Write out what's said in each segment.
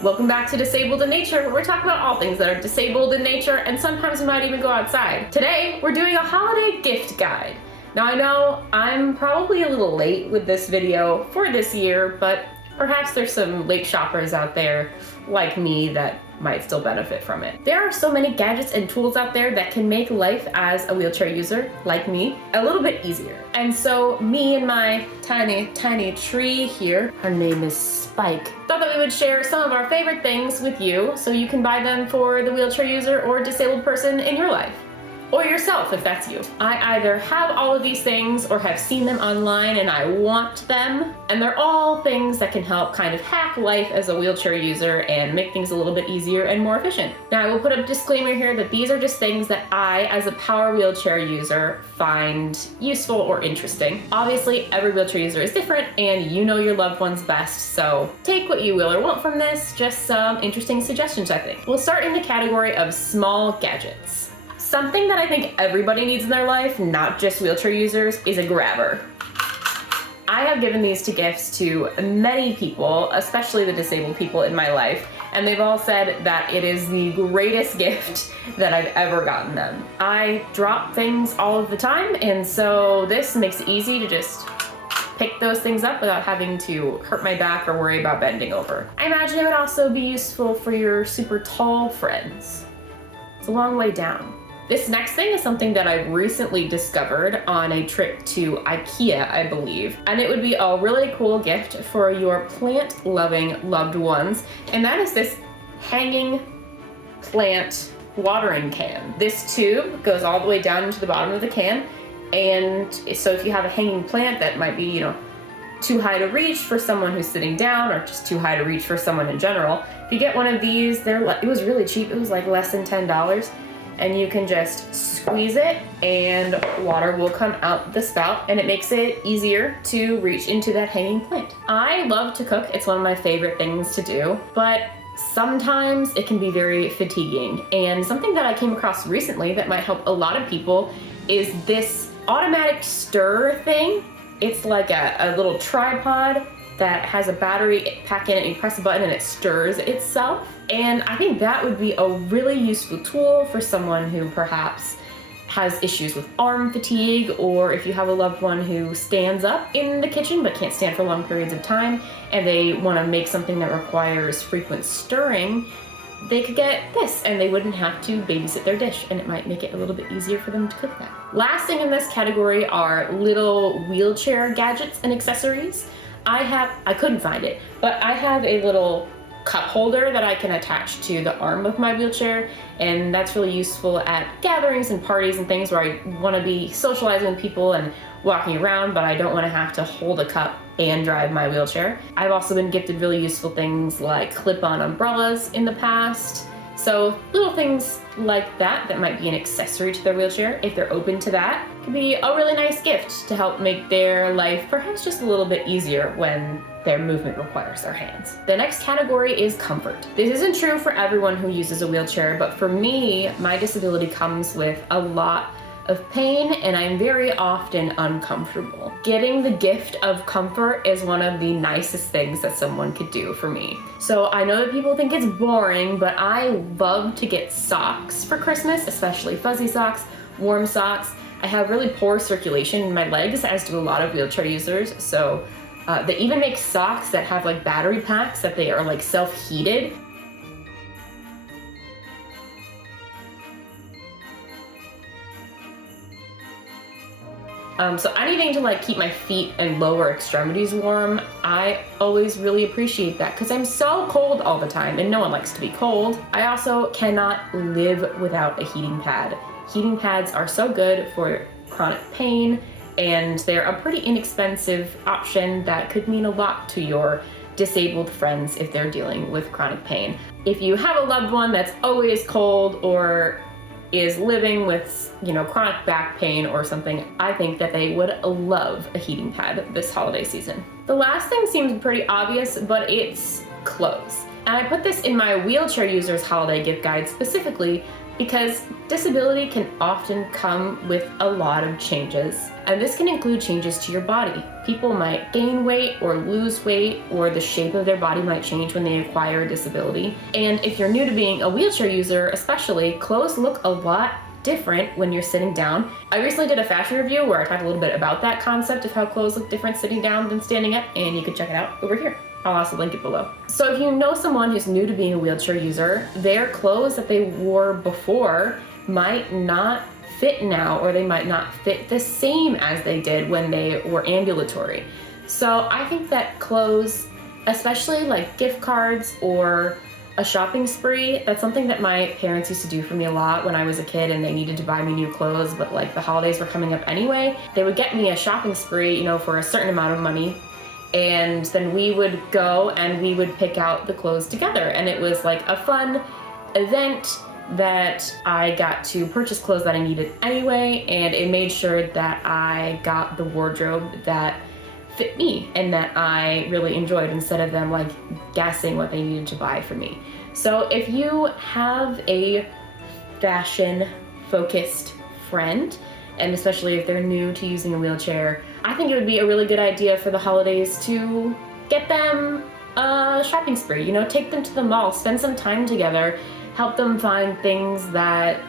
Welcome back to Disabled in Nature, where we're talking about all things that are disabled in nature, and sometimes we might even go outside. Today, we're doing a holiday gift guide. Now I know I'm probably a little late with this video for this year, but perhaps there's some late shoppers out there like me that might still benefit from it. There are so many gadgets and tools out there that can make life as a wheelchair user, like me, a little bit easier. And so me and my tiny tree here, her name is Spike, thought that we would share some of our favorite things with you so you can buy them for the wheelchair user or disabled person in your life. Or yourself, if that's you. I either have all of these things or have seen them online and I want them, and they're all things that can help kind of hack life as a wheelchair user and make things a little bit easier and more efficient. Now, I will put a disclaimer here that these are just things that I, as a power wheelchair user, find useful or interesting. Obviously, every wheelchair user is different and you know your loved ones best, so take what you will or won't from this, just some interesting suggestions, I think. We'll start in the category of small gadgets. Something that I think everybody needs in their life, not just wheelchair users, is a grabber. I have given these to gifts to many people, especially the disabled people in my life, and they've all said that it is the greatest gift that I've ever gotten them. I drop things all of the time, and so this makes it easy to just pick those things up without having to hurt my back or worry about bending over. I imagine it would also be useful for your super tall friends. It's a long way down. This next thing is something that I've recently discovered on a trip to IKEA, I believe, and it would be a really cool gift for your plant-loving loved ones, and that is this hanging plant watering can. This tube goes all the way down into the bottom of the can, and so if you have a hanging plant that might be, too high to reach for someone who's sitting down or just too high to reach for someone in general, if you get one of these, it was really cheap. It was like less than $10. And you can just squeeze it and water will come out the spout, and it makes it easier to reach into that hanging plant. I love to cook. It's one of my favorite things to do, but sometimes it can be very fatiguing. And something that I came across recently that might help a lot of people is this automatic stir thing. It's like a little tripod that has a battery pack in it. You press a button and it stirs itself. And I think that would be a really useful tool for someone who perhaps has issues with arm fatigue, or if you have a loved one who stands up in the kitchen but can't stand for long periods of time and they want to make something that requires frequent stirring, they could get this and they wouldn't have to babysit their dish, and it might make it a little bit easier for them to cook that. Last thing in this category are little wheelchair gadgets and accessories. I couldn't find it, but I have a little cup holder that I can attach to the arm of my wheelchair, and that's really useful at gatherings and parties and things where I want to be socializing with people and walking around, but I don't want to have to hold a cup and drive my wheelchair. I've also been gifted really useful things like clip-on umbrellas in the past. So little things like that might be an accessory to their wheelchair, if they're open to that, could be a really nice gift to help make their life perhaps just a little bit easier when their movement requires their hands. The next category is comfort. This isn't true for everyone who uses a wheelchair, but for me, my disability comes with a lot of pain, and I'm very often uncomfortable. Getting the gift of comfort is one of the nicest things that someone could do for me. So I know that people think it's boring, but I love to get socks for Christmas, especially fuzzy socks, warm socks. I have really poor circulation in my legs, as do a lot of wheelchair users, so they even make socks that have like battery packs that they are like self-heated. So anything to like keep my feet and lower extremities warm, I always really appreciate that because I'm so cold all the time and no one likes to be cold. I also cannot live without a heating pad. Heating pads are so good for chronic pain, and they're a pretty inexpensive option that could mean a lot to your disabled friends if they're dealing with chronic pain. If you have a loved one that's always cold or is living with, chronic back pain or something, I think that they would love a heating pad this holiday season. The last thing seems pretty obvious, but it's clothes. And I put this in my wheelchair users holiday gift guide specifically because disability can often come with a lot of changes. And this can include changes to your body. People might gain weight or lose weight, or the shape of their body might change when they acquire a disability. And if you're new to being a wheelchair user, especially, clothes look a lot different when you're sitting down. I recently did a fashion review where I talked a little bit about that concept of how clothes look different sitting down than standing up, and you can check it out over here. I'll also link it below. So if you know someone who's new to being a wheelchair user, their clothes that they wore before might not fit now, or they might not fit the same as they did when they were ambulatory. So I think that clothes, especially like gift cards or a shopping spree, that's something that my parents used to do for me a lot when I was a kid and they needed to buy me new clothes, but like the holidays were coming up anyway. They would get me a shopping spree, you know, for a certain amount of money, and then we would go and we would pick out the clothes together, and it was like a fun event that I got to purchase clothes that I needed anyway, and it made sure that I got the wardrobe that fit me and that I really enjoyed, instead of them like guessing what they needed to buy for me. So if you have a fashion focused friend, and especially if they're new to using a wheelchair, I think it would be a really good idea for the holidays to get them a shopping spree. You know, take them to the mall, spend some time together, help them find things that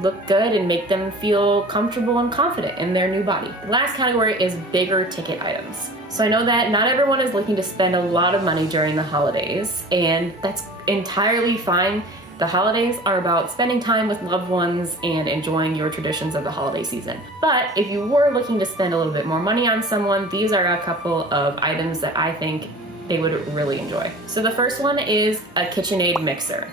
look good and make them feel comfortable and confident in their new body. The last category is bigger ticket items. So I know that not everyone is looking to spend a lot of money during the holidays, and that's entirely fine. The holidays are about spending time with loved ones and enjoying your traditions of the holiday season. But if you were looking to spend a little bit more money on someone, these are a couple of items that I think they would really enjoy. So the first one is a KitchenAid mixer.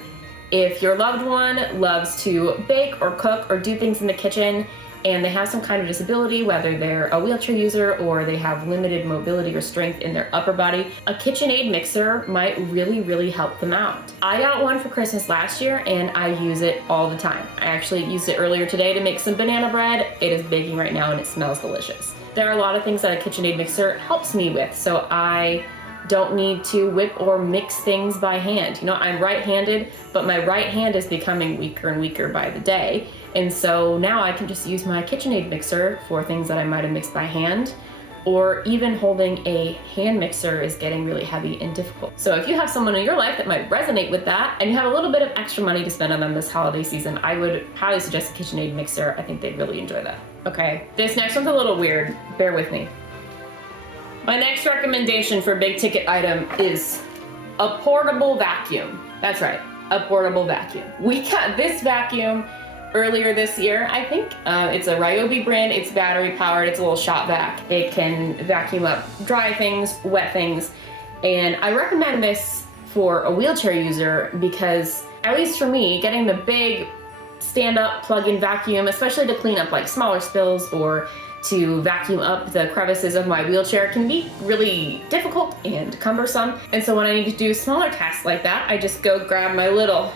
If your loved one loves to bake or cook or do things in the kitchen, and they have some kind of disability, whether they're a wheelchair user or they have limited mobility or strength in their upper body, a KitchenAid mixer might really help them out. I got one for Christmas last year and I use it all the time. I actually used it earlier today to make some banana bread. It is baking right now and it smells delicious. There are a lot of things that a KitchenAid mixer helps me with, so I don't need to whip or mix things by hand. You know, I'm right-handed, but my right hand is becoming weaker and weaker by the day. And so now I can just use my KitchenAid mixer for things that I might have mixed by hand, or even holding a hand mixer is getting really heavy and difficult. So if you have someone in your life that might resonate with that, and you have a little bit of extra money to spend on them this holiday season, I would highly suggest a KitchenAid mixer. I think they'd really enjoy that. Okay, this next one's a little weird. Bear with me. My next recommendation for big ticket item is a portable vacuum. That's right, a portable vacuum. We got this vacuum earlier this year, I think. It's a Ryobi brand, it's battery powered, it's a little shop vac. It can vacuum up dry things, wet things, and I recommend this for a wheelchair user because, at least for me, getting the big stand-up plug-in vacuum, especially to clean up like smaller spills or to vacuum up the crevices of my wheelchair, can be really difficult and cumbersome. And so when I need to do smaller tasks like that, I just go grab my little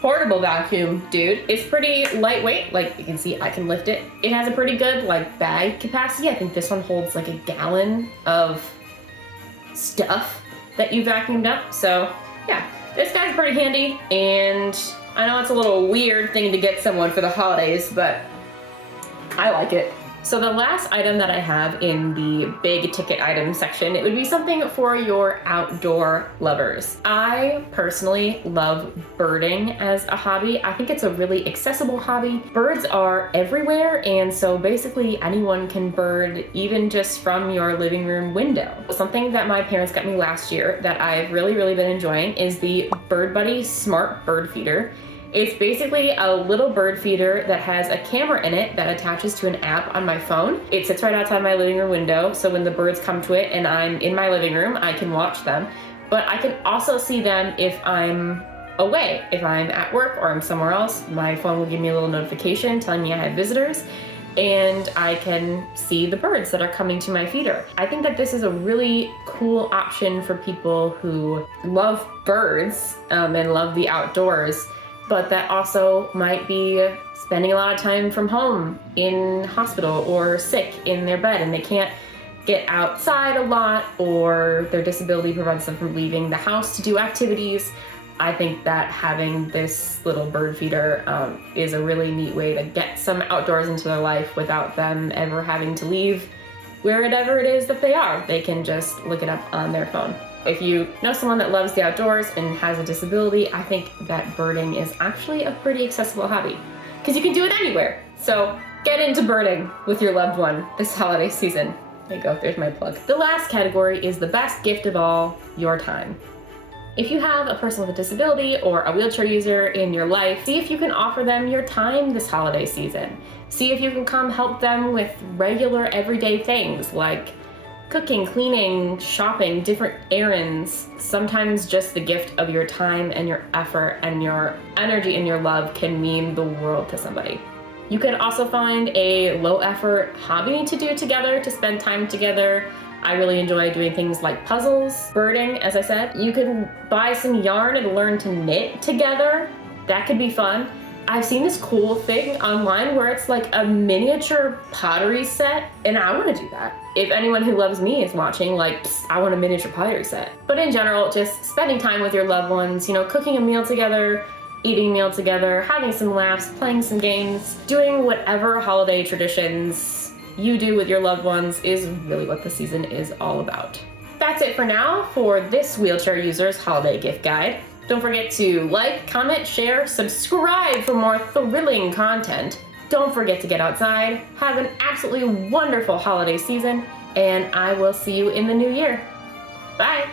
portable vacuum dude. It's pretty lightweight, like you can see I can lift it. It has a pretty good like bag capacity. I think this one holds like a gallon of stuff that you vacuumed up. So yeah, this guy's pretty handy, and I know it's a little weird thing to get someone for the holidays, but I like it. So the last item that I have in the big ticket item section, it would be something for your outdoor lovers. I personally love birding as a hobby. I think it's a really accessible hobby. Birds are everywhere, and so basically anyone can bird even just from your living room window. Something that my parents got me last year that I've really been enjoying is the Bird Buddy Smart Bird Feeder. It's basically a little bird feeder that has a camera in it that attaches to an app on my phone. It sits right outside my living room window, so when the birds come to it and I'm in my living room, I can watch them. But I can also see them if I'm away. If I'm at work or I'm somewhere else, my phone will give me a little notification telling me I have visitors, and I can see the birds that are coming to my feeder. I think that this is a really cool option for people who love birds and love the outdoors, but that also might be spending a lot of time from home in hospital or sick in their bed, and they can't get outside a lot, or their disability prevents them from leaving the house to do activities. I think that having this little bird feeder is a really neat way to get some outdoors into their life without them ever having to leave wherever it is that they are. They can just look it up on their phone. If you know someone that loves the outdoors and has a disability, I think that birding is actually a pretty accessible hobby because you can do it anywhere. So get into birding with your loved one this holiday season. There you go, there's my plug. The last category is the best gift of all, your time. If you have a person with a disability or a wheelchair user in your life, see if you can offer them your time this holiday season. See if you can come help them with regular everyday things like cooking, cleaning, shopping, different errands. Sometimes just the gift of your time and your effort and your energy and your love can mean the world to somebody. You can also find a low effort hobby to do together, to spend time together. I really enjoy doing things like puzzles, birding, as I said. You can buy some yarn and learn to knit together. That could be fun. I've seen this cool thing online where it's like a miniature pottery set, and I want to do that. If anyone who loves me is watching, like, I want a miniature pottery set. But in general, just spending time with your loved ones, you know, cooking a meal together, eating a meal together, having some laughs, playing some games, doing whatever holiday traditions you do with your loved ones is really what the season is all about. That's it for now for this wheelchair user's holiday gift guide. Don't forget to like, comment, share, subscribe for more thrilling content. Don't forget to get outside, have an absolutely wonderful holiday season, and I will see you in the new year. Bye!